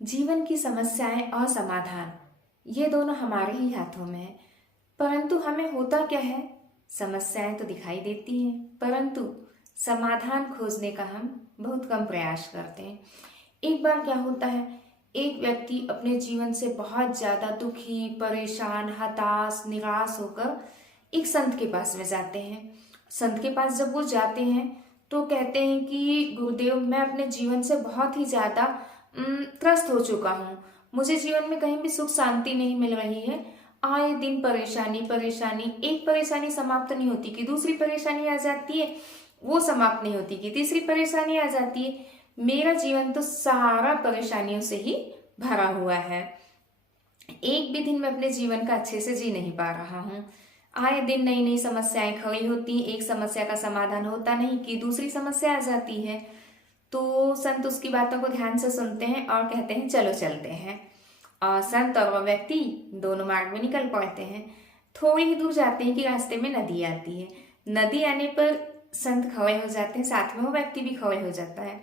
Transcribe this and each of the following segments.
जीवन की समस्याएं और समाधान ये दोनों हमारे ही हाथों में है। परंतु हमें होता क्या है, समस्याएं तो दिखाई देती हैं परंतु समाधान खोजने का हम बहुत कम प्रयास करते हैं। एक बार क्या होता है, एक व्यक्ति अपने जीवन से बहुत ज्यादा दुखी, परेशान, हताश, निराश होकर एक संत के पास में जाते हैं। संत के पास जब वो जाते हैं तो कहते हैं कि गुरुदेव, मैं अपने जीवन से बहुत ही ज्यादा त्रस्त हो चुका हूँ। मुझे जीवन में कहीं भी सुख शांति नहीं मिल रही है। आए दिन परेशानी परेशानी, एक परेशानी समाप्त नहीं होती कि दूसरी परेशानी आ जाती है, वो समाप्त नहीं होती कि तीसरी परेशानी आ जाती है। मेरा जीवन तो सारा परेशानियों से ही भरा हुआ है। एक भी दिन मैं अपने जीवन का अच्छे से जी नहीं पा रहा हूँ। आए दिन नई नई समस्याएं खड़ी होती, एक समस्या का समाधान होता नहीं कि दूसरी समस्या आ जाती है। तो संत उसकी बातों को ध्यान से सुनते हैं और कहते हैं चलो चलते हैं। और संत और वह व्यक्ति दोनों मार्ग में निकल पड़ते हैं। थोड़ी ही दूर जाते हैं कि रास्ते में नदी आती है। नदी आने पर संत खड़े हो जाते हैं, साथ में वो व्यक्ति भी खड़े हो जाता है।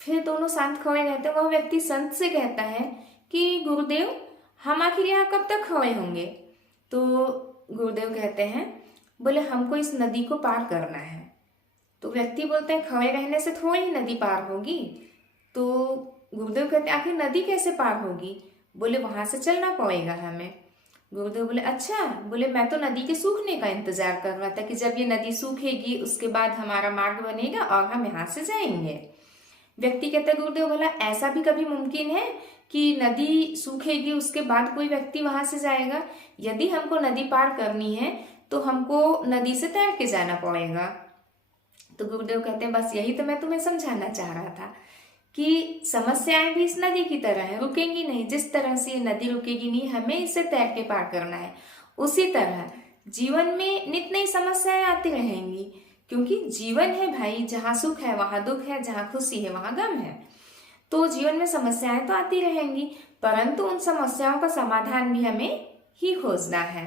फिर दोनों संत खड़े रहते हैं। वह व्यक्ति संत से कहता है कि गुरुदेव, हम आखिर यहाँ कब तक खड़े होंगे? तो गुरुदेव कहते हैं, बोले हमको इस नदी को पार करना है। तो व्यक्ति बोलते हैं, खड़े रहने से थोड़ी ही नदी पार होगी। तो गुरुदेव कहते हैं, आखिर नदी कैसे पार होगी? बोले वहां से चलना पड़ेगा हमें। गुरुदेव बोले अच्छा। बोले मैं तो नदी के सूखने का इंतजार कर रहा था कि जब ये नदी सूखेगी उसके बाद हमारा मार्ग बनेगा और हम यहाँ से जाएंगे। व्यक्ति कहता है, गुरुदेव भला ऐसा भी कभी मुमकिन है कि नदी सूखेगी उसके बाद कोई व्यक्ति वहां से जाएगा? यदि हमको नदी पार करनी है तो हमको नदी से तैर के जाना पड़ेगा। तो गुरुदेव कहते हैं, बस यही तो मैं तुम्हें समझाना चाह रहा था कि समस्याएं भी इस नदी की तरह है, रुकेंगी नहीं। जिस तरह से ये नदी रुकेगी नहीं, हमें इसे तैर के पार करना है। उसी तरह जीवन में नित नई समस्याएं आती रहेंगी, क्योंकि जीवन है भाई, जहाँ सुख है वहां दुख है, जहाँ खुशी है वहां गम है। तो जीवन में समस्याएं तो आती रहेंगी, परंतु उन समस्याओं का समाधान भी हमें ही खोजना है।